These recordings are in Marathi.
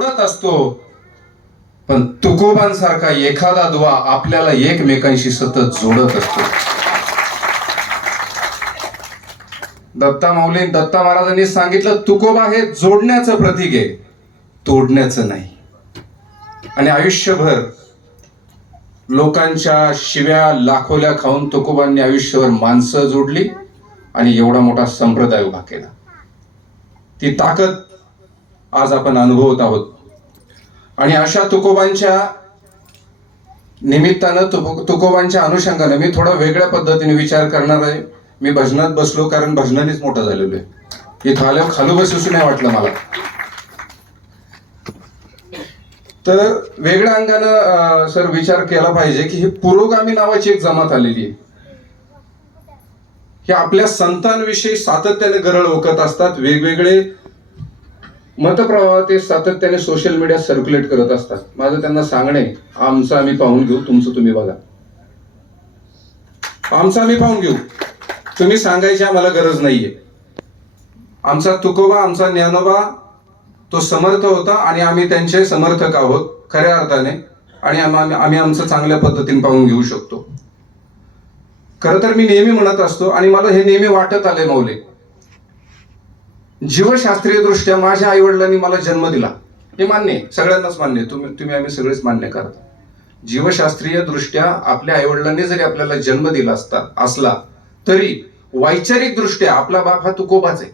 तोडत असतो. पण तुकोबांसारखा एखादा दुवा आपल्याला एकमेकांशी सतत जोडत असतो. दत्ता माऊली दत्ता महाराजांनी सांगितलं तुकोबा हे जोडण्याचं प्रतीक आहे. तोडण्याचं नाही. आणि आयुष्यभर लोकांच्या शिव्या लाखोल्या खाऊन तुकोबांनी आयुष्यभर माणसं जोडली आणि एवढा मोठा संप्रदाय उभा केला. ती ताकद आज आपण अनुभवत आहोत. आणि अशा तुकोबांच्या निमित्तानं तुको तुकोबांच्या अनुषंगानं मी थोडा वेगळ्या पद्धतीने विचार करणार आहे. मी भजनात बसलो कारण भजनानेच मोठं झालेलो आहे. इथं आल्यावर खालू बसूशी नाही वाटलं मला. तर वेगळ्या अंगानं सर विचार केला पाहिजे की ही पुरोगामी नावाची एक जमात आलेली आहे. हे आपल्या संतांविषयी सातत्याने गरळ ओकत असतात. वेगवेगळे मतप्रवाह ते सातत्याने सोशल मीडिया सर्क्युलेट करत असतात. माझं त्यांना सांगणे आमचं आम्ही पाहून घेऊ तुमचं तुम्ही बघा. आमचं आम्ही पाहून घेऊ. तुम्ही सांगायची आम्हाला गरज नाहीये. आमचा तुकोबा आमचा ज्ञानोबा तो समर्थ होता आणि आम्ही त्यांचे समर्थक आहोत खऱ्या अर्थाने. आणि आम्ही आम्ही आमचं चांगल्या पद्धतीने पाहून घेऊ शकतो. खरं तर मी नेहमी म्हणत असतो आणि मला हे नेहमी वाटत आले मौले. जीवशास्त्रीय दृष्ट्या माझ्या आई वडिलांनी मला जन्म दिला. हे मान्य आहे. सगळ्यांनाच मान्य आहे. तुम्ही तुम्ही आम्ही सगळेच मान्य करता. जीवशास्त्रीय दृष्ट्या आपल्या आईवडिलांनी जरी आपल्याला जन्म दिला असता असला तरी वैचारिक दृष्ट्या आपला बाप हा तुकोबाच आहे.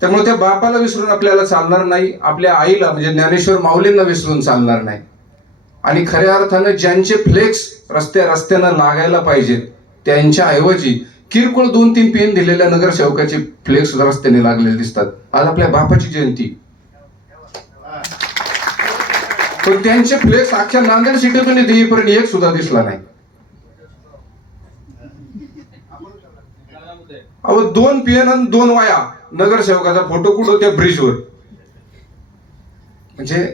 त्यामुळे त्या बापाला विसरून आपल्याला चालणार नाही. आपल्या आईला म्हणजे ज्ञानेश्वर माऊलींना विसरून चालणार नाही. आणि खऱ्या अर्थानं ज्यांचे फ्लेक्स रस्त्या रस्त्यानं लागायला पाहिजेत त्यांच्या ऐवजी किरकोळ दोन तीन पेन दिलेल्या नगरसेवकाचे फ्लेक्स रस्त्याने लागलेले दिसतात. आज आपल्या बापाची जयंती. पण त्यांचे फ्लेक्स अख्ख्या नांदेड सिटीतून देईपर्यंत एक सुद्धा दिसला नाही. अहो दोन पेन आणि दोन वाया. नगरसेवकाचा फोटो कुठं त्या ब्रिजवर म्हणजे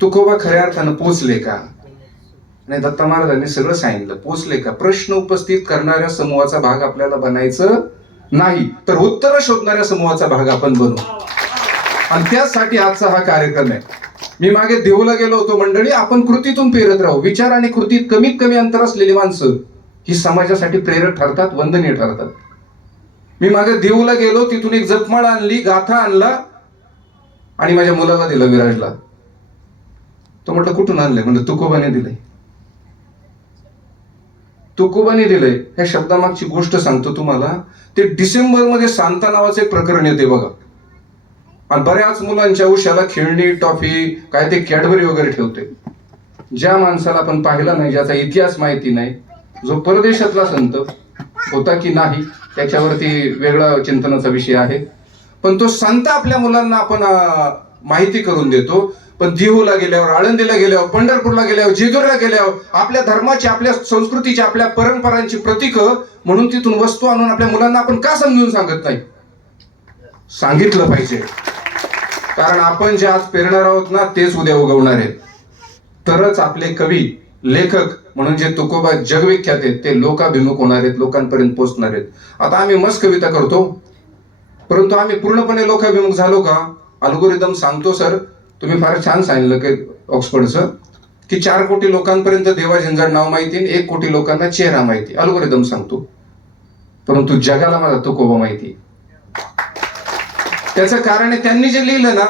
तुकोबा खऱ्या अर्थानं पोचले का? आणि दत्ता महाराजांनी सगळं सांगितलं. पोचले का? प्रश्न उपस्थित करणाऱ्या समूहाचा भाग आपल्याला बनायचं नाही तर उत्तर शोधणाऱ्या समूहाचा भाग आपण बनू. आणि त्यासाठी आजचा हा कार्यक्रम आहे. मी मागे देऊला गेलो होतो मंडळी आपण कृतीतून प्रेरत राहू. विचार आणि कृतीत कमीत कमी अंतर असलेली माणसं ही समाजासाठी प्रेरक ठरतात वंदनीय ठरतात. मी मागे देऊला गेलो तिथून एक जपमाळ आणली गाथा आणला आणि माझ्या मुलाला दिला विराजला. तो म्हटलं कुठून आणलंय? म्हणजे तुकोबाने दिलंय. तुकोबाने दिलंय. ह्या शब्दामागची गोष्ट सांगतो तुम्हाला. ते डिसेंबरमध्ये सांता नावाचं एक प्रकरण येते बघा. आणि बऱ्याच मुलांच्या उशाला खेळणी टॉफी काय ते कॅडबरी वगैरे ठेवते. ज्या माणसाला आपण पाहिला नाही ज्याचा इतिहास माहिती नाही जो परदेशातला संत होता की नाही त्याच्यावरती वेगळा चिंतनाचा विषय आहे. पण तो संत आपल्या मुलांना आपण माहिती करून देतो. पण देहूला गेल्यावर आळंदीला गेल्यावर पंढरपूरला गेल्यावर जेजूरला गेल्यावर आपल्या धर्माची आपल्या संस्कृतीची आपल्या परंपरांची प्रतीक म्हणून तिथून वस्तू आणून आपल्या मुलांना आपण का समजून सांगत नाही? सांगितलं पाहिजे. कारण आपण जे आज पेरणार आहोत ना तेच उद्या उगवणार आहेत. तरच आपले कवी लेखक म्हणून जे तुकोबा जगविख्यात आहेत ते लोकाभिमुख होणार आहेत लोकांपर्यंत पोहोचणार आहेत. आता आम्ही मस्त कविता करतो. परंतु आम्ही पूर्णपणे लोकाभिमुख झालो का? अल्गोरिदम सांगतो सर तुम्ही फार छान सांगितलं की ऑक्सफर्डचं की चार कोटी लोकांपर्यंत देवा झंझाट नाव माहिती आणि एक कोटी लोकांना चेहरा माहिती. अल्गोरिदम सांगतो. परंतु जगाला माझा तुकोबा माहिती. त्याचं कारण आहे त्यांनी जे लिहिलं ना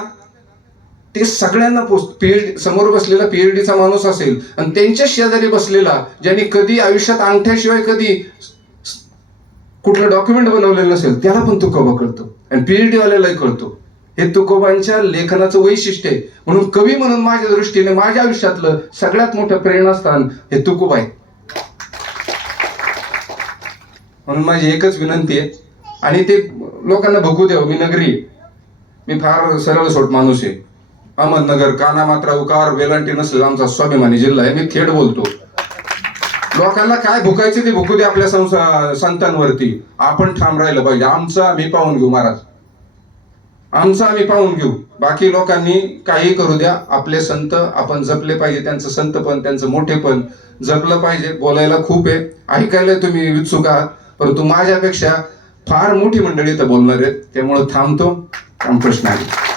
ते सगळ्यांना पोच पीएचडी समोर बसलेला पीएचडीचा माणूस असेल आणि त्यांच्या शेजारी बसलेला ज्यांनी कधी आयुष्यात अंगठ्याशिवाय कधी कुठलं डॉक्युमेंट बनवलेलं नसेल त्याला पण तुकोबा कळतो. आणि पीएचडीवाल्यालाही कळतो. हे तुकोबांच्या लेखनाचं वैशिष्ट्य आहे. म्हणून कवी म्हणून माझ्या दृष्टीने माझ्या आयुष्यातलं सगळ्यात मोठं प्रेरणास्थान हे तुकोबा आहे. म्हणून माझी एकच विनंती आहे. आणि ते लोकांना बघू द्यावं. मी नगरी मी फार सरळ सोट माणूस आहे. अहमदनगर काना मात्रा उकार वेलांटी नसेल आमचा स्वाभिमानी जिल्हा आहे. मी थेट बोलतो. लोकांना काय भुकायचे ते भुकू दे आपल्या संसा संतांवरती. आपण ठाम राहिलं पाहिजे. आमचा आम्ही पाहून घेऊ महाराज. आमचं आम्ही पाहून घेऊ. बाकी लोकांनी काही करू द्या. आपले संत आपण जपले पाहिजे त्यांचं संतपण त्यांचं मोठेपण. जपलं पाहिजे बोलायला खूप आहे. ऐकायला तुम्ही उत्सुक आहात परंतु माझ्यापेक्षा फार मोठी मंडळी इथं बोलणार आहेत. त्यामुळं थांबतो. प्रश्न आहे